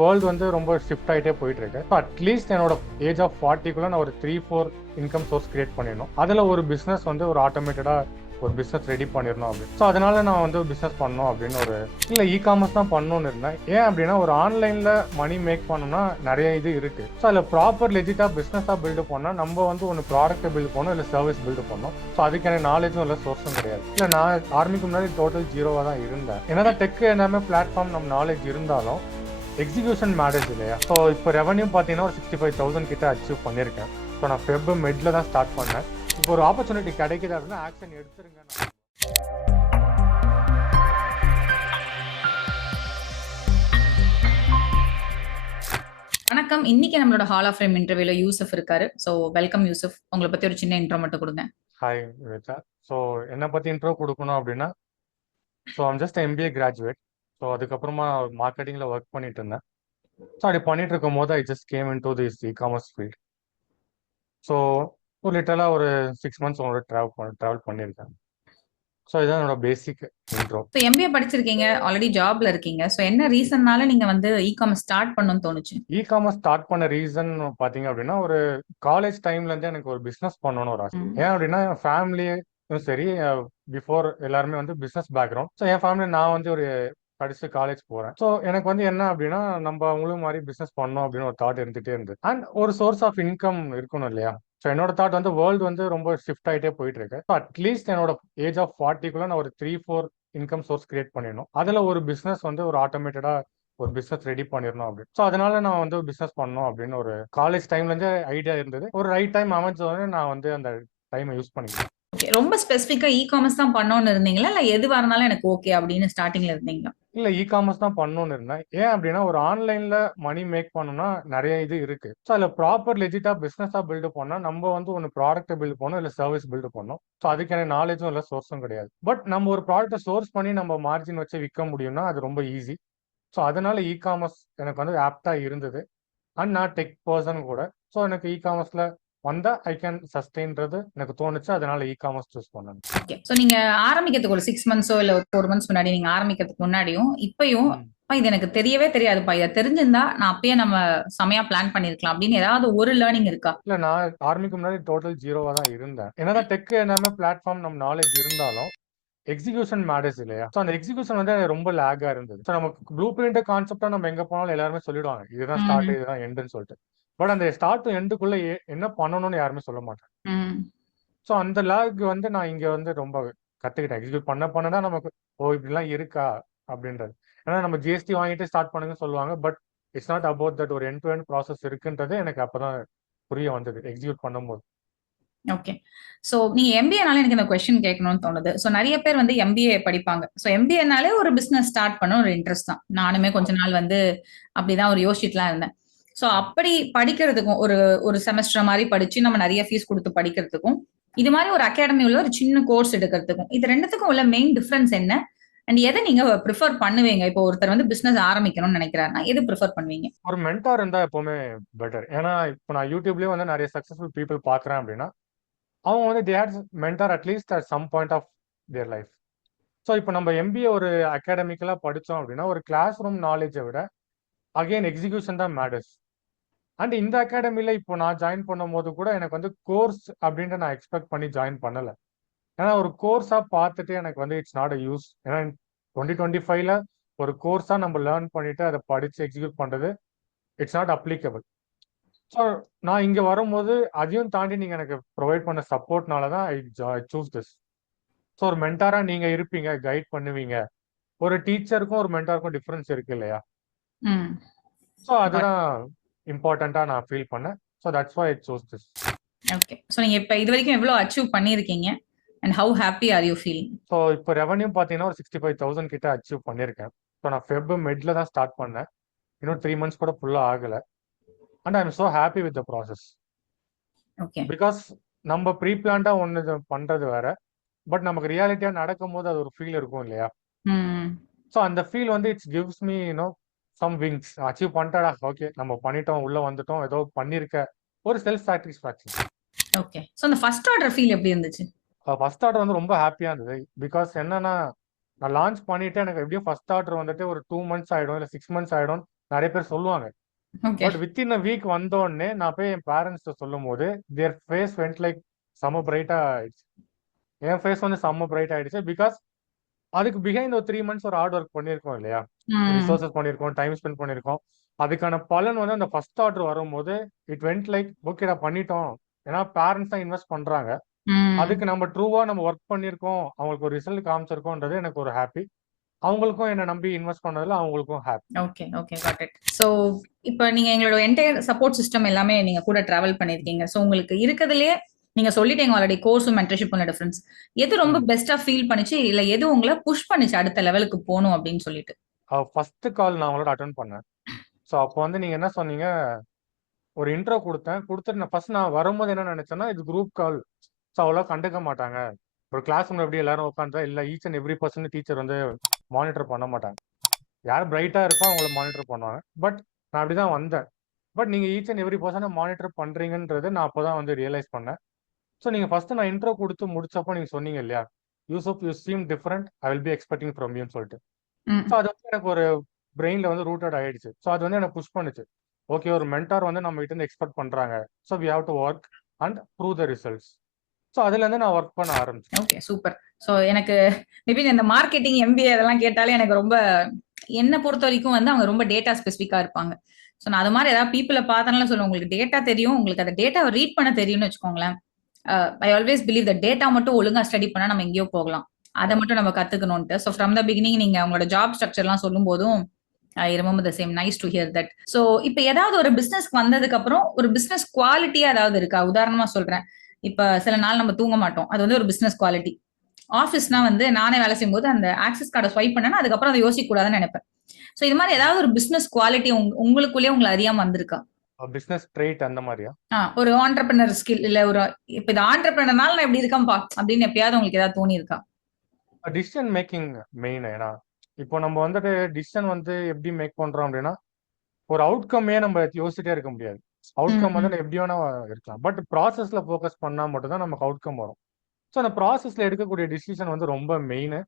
World வந்து ரொம்ப shift ஆகிட்டே போயிட்டு இருக்கு. ஸோ அட்லீஸ்ட் என்னோட ஏஜ் ஆஃப் 40க்குள்ள நான் ஒரு 3-4 இன்கம் சோர்ஸ் கிரியேட் பண்ணிடணும். அதில் ஒரு பிஸ்னஸ் வந்து ஒரு ஆட்டோமேட்டடாக ஒரு பிஸ்னஸ் ரெடி பண்ணிடணும் அப்படின்னு. ஸோ அதனால நான் வந்து பிஸ்னஸ் பண்ணணும் அப்படின்னு ஒரு இல்லை காமர்ஸ் தான் பண்ணணும்னு இருந்தேன். ஏன் அப்படின்னா ஒரு ஆன்லைனில் மணி மேக் பண்ணணும்னா நிறைய இது இருக்கு. ஸோ அதில் ப்ராப்பர் லெஜிட்டாக பிஸ்னஸாக பில்டு பண்ணால் நம்ம வந்து ஒன்று ப்ராடக்ட்டை பில்டு பண்ணணும், இல்லை சர்வீஸ் பில்டு பண்ணணும். ஸோ அதுக்கு எனக்கு நாலேஜும் இல்லை, சோர்ஸும் கிடையாது. இல்லை நான் ஆரம்பிக்கு முன்னாடி டோட்டல் ஜீரோவாக தான் இருந்தேன். என்னதான் டெக் எல்லாமே பிளாட்ஃபார்ம் நம்ம நாலேஜ் இருந்தாலும் எக்ஸிக்யூஷன் மேட்டர்ஸ் இல்லையா? ஸோ இப்போ ரெவன்யூ பார்த்தீங்கன்னா ஒரு 65,000 கிட்ட அச்சீவ் பண்ணியிருக்கேன். ஸோ நான் ஃபெப் மிட்ல தான் ஸ்டார்ட் பண்ணேன். இப்போ ஒரு ஆப்பர்ச்சுனிட்டி கிடைக்குது அப்படின்னா ஆக்ஷன் எடுத்துருங்க. வணக்கம். இன்னைக்கு நம்மளோட ஹால் ஆஃப் ஃபேம் இன்டர்வியூல யூசுப் இருக்காரு. So welcome Yusuf. உங்களை பத்தி ஒரு சின்ன இன்ட்ரோ மட்டும் கொடுங்க. ஹாய் விவேகா. ஸோ என்னை பற்றி இன்ட்ரோ கொடுக்கணும் அப்படின்னா, so I'm just MBA graduate. So அதுக்கப்புறமா மார்க்கெட்டிங்கில் ஒர்க் பண்ணிட்டு இருந்தேன். ஸோ அப்படி பண்ணிட்டு இருக்கும் போது I just game in to this commerce field. So ஒரு லிட்டரலாக ஒரு 6 months உங்களோட ட்ராவல் பண்ணியிருக்கேன். ஸோ இதுதான் என்னோட பேசிக் இன்ட்ரோ. ஸோ எம்பிஏ படிச்சிருக்கீங்க, ஆல்ரெடி ஜாப்ல இருக்கீங்க. ஸோ என்ன ரீசன்னால நீங்க வந்து காமர்ஸ் ஸ்டார்ட் பண்ணணும்னு தோணுச்சு? காமர்ஸ் ஸ்டார்ட் பண்ண ரீசன் பார்த்தீங்க அப்படின்னா, ஒரு காலேஜ் டைம்லேருந்தே எனக்கு ஒரு பிஸ்னஸ் பண்ணணும்னு ஒரு ஆசை. ஏன் அப்படின்னா என் ஃபேமிலியும் சரி, பிஃபோர் எல்லாருமே வந்து பிஸ்னஸ் பேக்ரவுண்ட். ஸோ என் ஃபேமிலி நான் வந்து ஒரு படிச்சு காலேஜ் போறேன். ஸோ எனக்கு வந்து என்ன அப்படின்னா, நம்ம அவங்களும் மாதிரி பிஸ்னஸ் பண்ணணும் அப்படின்னு ஒரு தாட் இருந்துகிட்டே இருந்தது. அண்ட் ஒரு சோர்ஸ் ஆஃப் இன்கம் இருக்கணும் இல்லையா? ஸோ என்னோட தாட் வந்து வேர்ல்டு வந்து ரொம்ப ஷிஃப்ட் ஆகிட்டே போயிட்டு இருக்கு. ஸோ அட்லீஸ்ட் என்னோட ஏஜ் ஆஃப் 40க்குள்ள நான் ஒரு 3-4 இன்கம் சோர்ஸ் கிரியேட் பண்ணிடணும். அதில் ஒரு பிஸ்னஸ் வந்து ஒரு ஆட்டோமேட்டடாக ஒரு பிஸ்னஸ் ரெடி பண்ணிடணும் அப்படின்னு. ஸோ அதனால நான் வந்து பிஸ்னஸ் பண்ணணும் அப்படின்னு ஒரு காலேஜ் டைம்லேருந்து ஐடியா இருந்தது. ஒரு ரைட் டைம் அமைஞ்சோடனே நான் வந்து அந்த டைமை யூஸ் பண்ணிக்கிறேன். ஓகே. ரொம்ப ஸ்பெசிஃபிக்கா காமர்ஸ் தான் பண்ணணும்னு இருந்தீங்களா, இல்ல எதுவா இருந்தாலும் எனக்கு ஓகே அப்படின்னு ஸ்டார்டிங்ல இருந்தீங்களா? இல்ல காமர்ஸ் தான் பண்ணணும்னு இருந்தேன். ஏன் அப்படின்னா ஒரு ஆன்லைன்ல மணி மேக் பண்ணணும்னா நிறைய இது இருக்கு. ஸோ அதில் ப்ராப்பர் லெஜிட்டா பிஸ்னஸா பில்டு பண்ணா நம்ம வந்து ஒன்று ப்ராடக்ட்டை பில்டு பண்ணணும், இல்லை சர்வீஸ் பில்டு பண்ணணும். ஸோ அதுக்கு எனக்கு நாலேஜும் இல்லை, சோர்ஸும் கிடையாது. பட் நம்ம ஒரு ப்ராடக்ட்டை சோர்ஸ் பண்ணி நம்ம மார்ஜின் வச்சு விற்க முடியும்னா அது ரொம்ப ஈஸி. ஸோ அதனால காமர்ஸ் எனக்கு வந்து ஆப்டா இருந்தது. அண்ட் நான் டெக் பர்சன் கூட. ஸோ எனக்கு காமர்ஸ்ல வந்தா ஐ கேன் சஸ்டெயின்றது எனக்கு தோணுச்சு. அதனால காமர்ஸ் சூஸ் பண்ணேன். ஓகே. ஸோ நீங்க ஆரம்பிக்கிறதுக்கு ஒரு 6 மந்த்ஸோ இல்ல ஒரு 4 மந்த்ஸ் முன்னாடி நீங்க ஆரம்பிக்கிறதுக்கு முன்னாடியும் இப்பயும் இது எனக்கு தெரியவே தெரியாதுப்பா, இதை தெரிஞ்சிருந்தா நான் அப்பயே நம்ம செமையா பிளான் பண்ணிருக்கலாம் அப்படின்னு ஏதாவது ஒரு லேர்னிங் இருக்கா? இல்ல நான் ஆரம்பிக்கும் முன்னாடி டோட்டல் ஜீரோவா தான் இருந்தேன். என்னதான் டெக் எல்லாமே பிளாட்ஃபார்ம் நம்ம நாலேஜ் இருந்தாலும் எக்ஸிகியூஷன் மேட்டர்ஸ் இல்லையா? ஸோ அந்த எக்ஸிகியூஷன் வந்து ரொம்ப லேகா இருந்தது. ஸோ நமக்கு ப்ளூ பிரிண்ட் கான்செப்டா நம்ம எங்க போனாலும் எல்லாருமே சொல்லிடுவாங்க, இதுதான் ஸ்டார்ட், இதுதான் எண்டுன்னு சொல்லிட்டு. பட் அந்த ஸ்டார்ட் டு எண்டுக்குள்ள என்ன பண்ணணும்னு யாருமே சொல்ல மாட்டாங்க. ஸோ அந்த லேக் வந்து நான் இங்க வந்து ரொம்ப கத்துக்கிட்டேன். எக்ஸிக்யூட் பண்ண தான் நமக்கு இப்படிலாம் இருக்கா அப்படின்றது. ஏன்னா நம்ம ஜிஎஸ்டி வாங்கிட்டு ஸ்டார்ட் பண்ணுங்கன்னு சொல்லுவாங்க. But it's not about that. ஒரு எண்ட் டு எண்ட் ப்ராசஸ் இருக்குன்றது எனக்கு அப்பதான் புரிய வந்தது எக்ஸிக்யூட் பண்ணும்போது. ஓகே. ஸோ நீங்க எம்பிஏனால எனக்கு இந்த கொஸ்டின் கேட்கணும்னு தோணுது. ஸோ நிறைய பேர் வந்து எம்பிஏ படிப்பாங்க. ஸோ எம்பிஏனாலே ஒரு பிசினஸ் ஸ்டார்ட் பண்ண ஒரு இன்ட்ரெஸ்ட் தான். நானுமே கொஞ்ச நாள் வந்து அப்படிதான் ஒரு யோசிச்சுட்டுலாம் இருந்தேன். ஸோ அப்படி படிக்கிறதுக்கும் ஒரு ஒரு செமஸ்டர் மாதிரி படிச்சு நம்ம நிறைய ஃபீஸ் கொடுத்து படிக்கிறதுக்கும், இது மாதிரி ஒரு அகாடமி உள்ள ஒரு சின்ன கோர்ஸ் எடுக்கிறதுக்கும், இது ரெண்டுத்துக்கும் உள்ள மெயின் டிஃபரன்ஸ் என்ன? அண்ட் எதை நீங்க ப்ரிஃபர் பண்ணுவீங்க? இப்போ ஒருத்தர் வந்து பிசினஸ் ஆரம்பிக்கணும்னு நினைக்கிறாருன்னா எது ப்ரிஃபர் பண்ணுவீங்க? ஒரு மென்டார் இருந்தா எப்பவுமே பெட்டர். ஏன்னா இப்போ நான் யூடியூப்லயும் வந்து நிறைய சக்சஸ்ஃபுல் பீப்புள் பாக்குறேன் அப்படின்னா அவங்க வந்து they had mentor at least at some point of their life. So இப்போ நம்ம எம்பிஏ ஒரு அகாடமிக்கலாக படித்தோம் அப்படின்னா ஒரு கிளாஸ் ரூம் நாலேஜை விட அகெயின் எக்ஸிக்யூஷன் தான் மேட்டர்ஸ். அண்ட் இந்த அகாடமியில் இப்போ நான் ஜாயின் பண்ணும் போது கூட எனக்கு வந்து கோர்ஸ் அப்படின்ட்டு நான் எக்ஸ்பெக்ட் பண்ணி ஜாயின் பண்ணலை. ஏன்னா ஒரு கோர்ஸாக பார்த்துட்டு எனக்கு வந்து இட்ஸ் நாட் அ யூஸ். ஏன்னா 2025ல ஒரு கோர்ஸாக நம்ம லேர்ன் பண்ணிட்டு அதை படித்து எக்ஸிக்யூட் பண்ணுறது இட்ஸ் நாட் அப்ளிகபிள். ஸோ நான் இங்கே வரும்போது அதையும் தாண்டி நீங்கள் எனக்கு ப்ரொவைட் பண்ண சப்போர்ட்னால தான் ஐ சூஸ் திஸ். ஸோ ஒரு மென்டாராக நீங்கள் இருப்பீங்க, கைட் பண்ணுவீங்க. ஒரு டீச்சருக்கும் ஒரு மென்டாருக்கும் டிஃப்ரென்ஸ் இருக்கு இல்லையா? ஸோ அதுதான் இம்பார்ட்டண்ட்டாக நான் ஃபீல் பண்ணேன். So that's why I choose this. Okay. So நீங்க இப்போ இது வரைக்கும் எவ்வளோ அச்சீவ் பண்ணியிருக்கீங்க? And how happy are you feeling? So இப்போ ரெவன்யூ பார்த்தீங்கன்னா ஒரு 65,000 கிட்ட அச்சீவ் பண்ணியிருக்கேன். ஸோ நான் ஃபெப் மிட்ல தான் ஸ்டார்ட் பண்ணேன். இன்னும் 3 months கூட ஃபுல்லாக ஆகலை. And I am so happy with the process. Okay. Because நம்ம ப்ரீ பிளான்டாக ஒன்று பண்ணுறது வேற. பட் நமக்கு ரியாலிட்டியாக நடக்கும்போது அது ஒரு ஃபீல் இருக்கும் இல்லையா? ஸோ அந்த ஃபீல் வந்து it's gives me some wings. Achieve பண்ணிட்டாடா, ஓகே நம்ம பண்ணிட்டோம், உள்ள வந்துட்டோம், ஏதோ பண்ணியிருக்க ஒரு செல்ஃப் சாட்டிஸ்ஃபேக்ஷன். ஓகே. ஸோ அந்த ஃபர்ஸ்ட் ஆர்டர் ஃபீல் எப்படி இருந்துச்சு? ஃபர்ஸ்ட் ஆர்டர் வந்து ரொம்ப ஹாப்பியாக இருந்தது. பிகாஸ் என்னன்னா நான் லான்ச் பண்ணிட்டு எனக்கு எப்படியும் ஃபர்ஸ்ட் ஆர்டர் வந்துட்டு ஒரு 2 months ஆகிடும், இல்லை 6 months ஆகிடும் நிறைய பேர் சொல்லுவாங்க. Okay. But within a week வந்தோடனே நான் போய் என் பேரண்ட்ஸ்ட்ட சொல்லும்போது, தியர் ஃபேஸ் வென்ட் லைக் செம்ம பிரைட்டா ஆயிடுச்சு. என் ஃபேஸ் வந்து செம்ம பிரைட் ஆயிடுச்சு. பிகாஸ் அதுக்கு பிஹைண்ட் ஒரு 3 மந்த்ஸ் ஒரு ஹார்ட் ஒர்க் பண்ணியிருக்கோம் இல்லையா? ம். ரிசோர்ஸஸ் பண்ணியிருக்கோம், டைம் ஸ்பெண்ட் பண்ணியிருக்கோம். அதுக்கான பலன் வந்து அந்த ஃபர்ஸ்ட் ஆர்டர் வரும்போது, இட் வென்ட் லைக் ஓகேடா பண்ணிட்டோம். ஏன்னா பேரண்ட்ஸ் தான் இன்வெஸ்ட் பண்றாங்க. ம். அதுக்கு நம்ம ட்ரூவா நம்ம ஒர்க் பண்ணியிருக்கோம். அவங்களுக்கு ஒரு ரிசல்ட் காமிச்சிருக்கோம்ன்றது எனக்கு ஒரு ஹாப்பி. அவங்களுக்கும் என்ன நம்பி இன்வெஸ்ட் பண்ணதுல அவங்களுக்கும் happy. Okay, okay. Got it. So, இப்ப நீங்க எங்களோட என்டையர் சப்போர்ட் சிஸ்டம் எல்லாமே நீங்க கூட டிராவல் பண்ணியிருக்கீங்க. சோ, உங்களுக்கு இருக்கதுலயே நீங்க சொல்லிட்டீங்க ஆல்ரெடி கோர்ஸும் மென்டர்ஷிப்பும் டிஃபரன்ஸ். எது ரொம்ப ம். பெஸ்ட்டா ஃபீல் பண்ணுச்சு? இல்ல எது உங்கள புஷ் பண்ணுச்சு அடுத்த லெவலுக்கு போணும் அப்படின்னு சொல்லிட்டு? ஃபர்ஸ்ட் கால் நான் அவங்களோட அட்டெண்ட் பண்ணேன். ஸோ அப்போ வந்து நீங்க என்ன சொன்னீங்க, ஒரு இன்ட்ரோ குடுத்தேன். குடுத்துட்டு நான் வரும்போது என்ன நெனச்சேன்னா, இது குரூப் கால். ஸோ அவ்வளவா கண்டுக்க மாட்டாங்க. ஒரு கிளாஸ் ரூம்ல எப்படி எல்லாரும் உட்கார்ந்தா, இல்ல each and every person teacher வந்து மானிட்டர் பண்ண மாட்டாங்க. யார் பிரைட்டா இருக்கோ அவங்கள மானிட்டர் பண்ணுவாங்க. பட் நான் அப்படிதான் வந்தேன். பட் நீங்க ஈச் அண்ட் எவ்ரி பெர்சன மானிட்டர் பண்றீங்கன்றது நான் அப்பதான் வந்து ரியலைஸ் பண்ணேன். ஸோ நீங்க ஃபர்ஸ்ட் நான் இன்ட்ரோ குடுத்து முடிச்சப்போ நீங்க சொன்னீங்க இல்லையா? "Yusuf you seem different. I will be expecting from யூன்னு" சொல்லிட்டு. ஸோ ம். அது வந்து எனக்கு ஒரு பிரெயின்ல வந்து ரூட்டட் ஆயிடுச்சு. ஸோ அது வந்து எனக்கு புஷ் பண்ணுச்சு. ஓகே, ஒரு மென்டார் வந்து நம்ம கிட்ட இருந்து எக்ஸ்பெக்ட் பண்றாங்க. So we have to work and prove the results. So அதுலேருந்து நான் ஒர்க் பண்ண ஆரம்பிச்சேன். Okay, super. சோ, எனக்கு மேபி இந்த மார்க்கெட்டிங், எம்பிஏ அதெல்லாம் கேட்டாலே எனக்கு ரொம்ப என்ன பொறுத்தவரைக்கும் வந்து அவங்க ரொம்ப டேட்டா ஸ்பெசிஃபிக்கா இருப்பாங்க. சோ, நான் அது மாரி ஏதாவது பீப்பிள பார்த்தனால சொல்லுவேன். உங்களுக்கு டேட்டா தெரியும். உங்களுக்கு அந்த டேட்டாவ ரீட் பண்ண தெரியும்னு வச்சுக்கோங்களேன். I always believe the data மட்டும் ஒழுங்கா ஸ்டடி பண்ணா நம்ம எங்கேயோ போகலாம். அத கரெக்ட். மட்டும் நம்ம கத்துக்கணும்ன்ட்டு. சோ ஃப்ரம் த பிகினிங் நீங்க உங்களோட ஜாப் ஸ்ட்ரக்சர்லாம் சொல்லும்போதும், I remember the same. Nice to hear that. So இப்ப ஏதாவது ஒரு பிசினஸ்க்கு வந்ததுக்கு அப்புறம் ஒரு பிசினஸ் குவாலிட்டியா ஏதாவது இருக்கா? உதாரணமா சொல்றேன். இப்ப சில நாள் நம்ம தூங்க மாட்டோம். அது வந்து ஒரு பிசினஸ் குவாலிட்டி. ஆஃபீஸ்னா வந்து நானே வேலை செய்யும்போது அந்த ஆக்சஸ் கார்ட ஸ்வைப் பண்ணேன்னா, அதுக்கப்புறம் அத யோசிக்க கூடாதுன்னு நெனைப்பேன். சோ இது மாரி ஏதாவது ஒரு பிசினஸ் குவாலிட்டி உங்களுக்குள்ளயே உங்கள அறியாம வந்திருக்கா? பிசினஸ் ட்ரெய்ட் அந்த மாரியா? ஒரு ஆன்டர்பிரினர் ஸ்கில் இல்ல ஒரு இப்ப இது ஆன்டர்பிரினர்னால நான் இப்படி இருக்கேன்ப்பா அப்படின்னு எப்பயாவது உங்களுக்கு ஏதாவது தோணியிருக்கா? Decision making main. ஏன்னா, இப்போ நம்ம வந்துட்டு டிசிஷன் வந்து எப்படி மேக் பண்றோம் அப்படின்னா, ஒரு அவுட்கம்மே நம்ம யோசிச்சுட்டே இருக்க முடியாது. ம், அவுட்கம் வந்து ம், எப்படி வேணா இருக்கலாம். பட் ப்ராசஸ்ல ஃபோக்கஸ் பண்ணா மட்டும் தான் நமக்கு அவுட்கம் வரும். ஸோ அந்த ப்ராசஸ்ல எடுக்கக்கூடிய டிசிஷன் வந்து ரொம்ப மெயின்.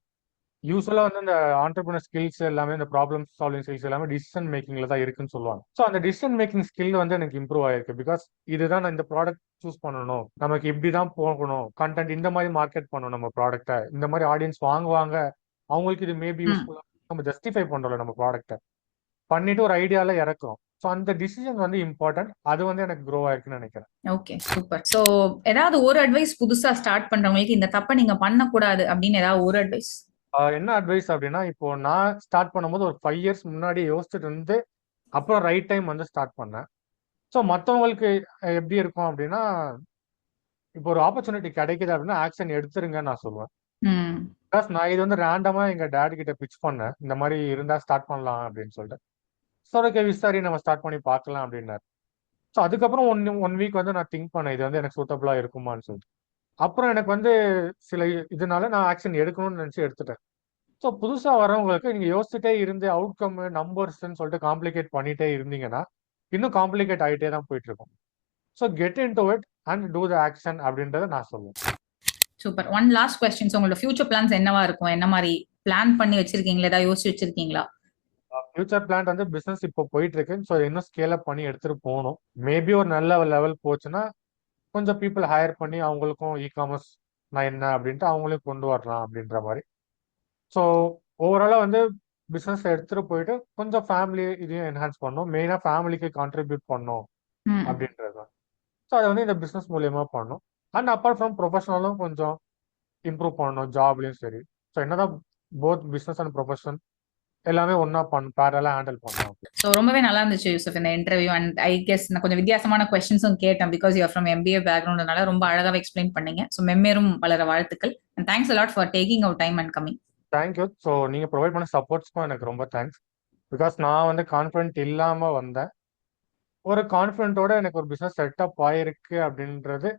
யூசுவலா வந்து இந்த ஆண்டர்பிரினர் ஸ்கில்ஸ் எல்லாமே இந்த ப்ராப்ளம் சால்விங் ஸ்கில்ஸ் எல்லாமே டிசிஷன் மேக்கிங்ல தான் இருக்குன்னு சொல்லுவாங்க. ஸோ அந்த டிசிஷன் மேக்கிங் ஸ்கில் வந்து எனக்கு இம்ப்ரூவ் ஆயிருக்கு. பிகாஸ் இதுதான் நான் இந்த ப்ராடக்ட் சூஸ் பண்ணணும். நமக்கு இப்படி தான் போகணும். கண்டென்ட் இந்த மாதிரி மார்க்கெட் பண்ணணும் நம்ம ப்ராடக்ட்ட. இந்த மாதிரி ஆடியன்ஸ் வாங்குவாங்க. அவங்களுக்கு இது மேபி ம். யூஸ்ஃபுல்லா நம்ம ஜஸ்டிஃபை பண்றோம்ல நம்ம ப்ராடக்ட்ட. பண்ணிட்டு ஒரு ஐடியால இறக்குறோம். ஸோ அந்த டிசிஷன் வந்து இம்பார்ட்டன்ட். அது வந்து எனக்கு க்ரோ ஆயிருக்குன்னு நினைக்கிறேன். Okay, super. சோ ஏதாவது ஒரு அட்வைஸ் புதுசா ஸ்டார்ட் பண்றவங்களுக்கு இந்த தப்ப நீங்க பண்ணக்கூடாது அப்படின்னு ஏதாவது ஒரு அட்வைஸ்? என்ன அட்வைஸ் அப்படின்னா, இப்போ நான் ஸ்டார்ட் பண்ணும்போது ஒரு 5 இயர்ஸ் முன்னாடி யோசிச்சுட்டு இருந்து, அப்புறம் ரைட் டைம் வந்து ஸ்டார்ட் பண்ணேன். ஸோ மத்தவங்களுக்கு எப்படி இருக்கும் அப்படின்னா, இப்போ ஒரு ஆப்பர்ச்சுனிட்டி கிடைக்குது அப்படின்னா, ஆக்ஷன் எடுத்துருங்கன்னு நான் சொல்லுவேன். ம். பிகாஸ் நான் இது வந்து ரேண்டமா எங்க டாடி கிட்ட பிட்ச் பண்ணேன். இந்த மாரி இருந்தா ஸ்டார்ட் பண்ணலாம் அப்படின்னு சொல்லிட்டு. ஸோ ஓகே விசாரி நம்ம ஸ்டார்ட் பண்ணி பார்க்கலாம் அப்படின்னாரு. ஸோ அதுக்கப்புறம் 1 வீக் வந்து நான் திங்க் பண்ணேன். இது வந்து எனக்கு சூட்டபிளா இருக்குமான்னு சொல்லிட்டு. அப்புறம் எனக்கு வந்து சில இதனால நான் ஆக்ஷன் எடுக்கணும்னு நினைச்சு எடுத்துட்டேன். ஸோ புதுசா வரவங்களுக்கு நீங்க யோசிச்சுட்டே இருந்து அவுட்கம், நம்பர்ஸ்ன்னு சொல்லிட்டு காம்ப்ளிகேட் பண்ணிட்டே இருந்தீங்கன்னா, இன்னும் காம்ப்ளிகேட் ஆயிட்டே தான் போயிட்டு இருக்கும். So get into it and do the action அப்படின்றத நான் சொல்லுவேன். சூப்பர். One last question. உங்களோட ஃபியூச்சர் பிளான்ஸ் என்னவா இருக்கும்? என்ன மாரி பிளான் பண்ணி வச்சிருக்கீங்களா? ஏதாவது யோசிச்சு வச்சிருக்கீங்களா? ஃபியூச்சர் பிளான் வந்து பிசினஸ் இப்போ போயிட்டு இருக்கு. ஸோ இன்னும் ஸ்கேல் அப் பண்ணி எடுத்துட்டு போணும். மேபி ஒரு நல்ல லெவல் போச்சுன்னா, கொஞ்சம் பீப்பிள் ஹையர் பண்ணி அவங்களுக்கும் இ-காமர்ஸ் நான் என்ன அப்படின்ட்டு அவங்களையும் கொண்டு வரலாம் அப்படின்ற மாரி. ஸோ ஓவராலா வந்து பிசினஸ் எடுத்துட்டு போயிட்டு கொஞ்சம் ஃபேமிலி இதையும் என்ஹான்ஸ் பண்ணணும். மெயினா ஃபேமிலிக்கு கான்ட்ரிபியூட் பண்ணணும் ம். அப்படின்றது தான். ஸோ அத வந்து இந்த பிசினஸ் மூலியமா பண்ணணும். அண்ட் அப்பார்ட் ஃப்ரம் ப்ரொஃபஷனலும் கொஞ்சம் இம்ப்ரூவ் பண்ணணும் ஜாப்லயும் சரி. ஸோ என்னதான் போத் பிசினஸ் அண்ட் ப்ரொஃபஷன் எல்லாமே ஒண்ணா பேரலா ஹேண்டில் பண்ணலாம். ரொம்பவே நல்லா இருந்துச்சு யூசுப் இந்த இன்டர்வியூ. அண்ட் ஐ கெஸ் நான் கொஞ்சம் வித்தியாசமான கொஸ்டின்ஸும் கேட்டேன். Because you are from MBA பேக்ரவுண்ட்னால ரொம்ப அழகாவே எக்ஸ்பிளைன் பண்ணீங்க. மென்மேலும் வளர வாழ்த்துக்கள். And thanks a lot for taking our time and coming. Thank you. So நீங்க ப்ரொவைட் பண்ண சப்போர்ட்ஸ்க்கும் எனக்கு ரொம்ப தேங்க்ஸ். பிகாஸ் நான் வந்து கான்ஃபிடென்ட் இல்லாம வந்தேன். ஒரு கான்ஃபிடென்ட்டோட எனக்கு ஒரு பிசினஸ் செட்டப் ஆயிருக்கு அப்படின்றது,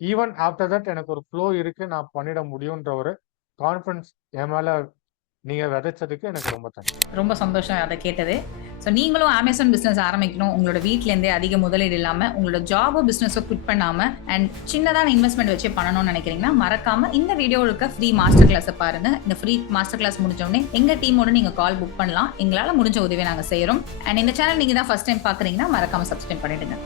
ஈவன் ஆஃப்டர் தட் எனக்கு ஒரு ஃப்ளோ இருக்கு. நான் பண்ணிட முடியுன்ற ஒரு கான்ஃபிடன்ஸ் என் மேல நீங்க விதைச்சதுக்கு எனக்கு ரொம்ப தேங்க்ஸ். ரொம்ப சந்தோஷம் அத கேட்டது. ஸோ நீங்களும் அமேசான் பிசினஸ் ஆரம்பிக்கணும், உங்களோட வீட்ல இருந்தே அதிக முதலீடு இல்லாம உங்களோட ஜாபோ பிசினஸோ குவிட் பண்ணாம அண்ட் சின்னதான இன்வெஸ்ட்மெண்ட் வச்சு பண்ணணும்னு நினைக்கிறீங்கன்னா மறக்காம இந்த வீடியோ இருக்க ஃப்ரீ மாஸ்டர் கிளாஸை பாருங்க. இந்த ஃப்ரீ மாஸ்டர் கிளாஸ் முடிஞ்ச உடனே எங்க டீமோட நீங்க கால் புக் பண்ணலாம். எங்களால முடிஞ்ச உதவியை நாங்க செய்யறோம். அண்ட் இந்த சேனல் நீங்க தான் ஃபர்ஸ்ட் டைம் பாக்குறீங்கன்னா மறக்காம சப்ஸ்கிரைப் பண்ணிடுங்க.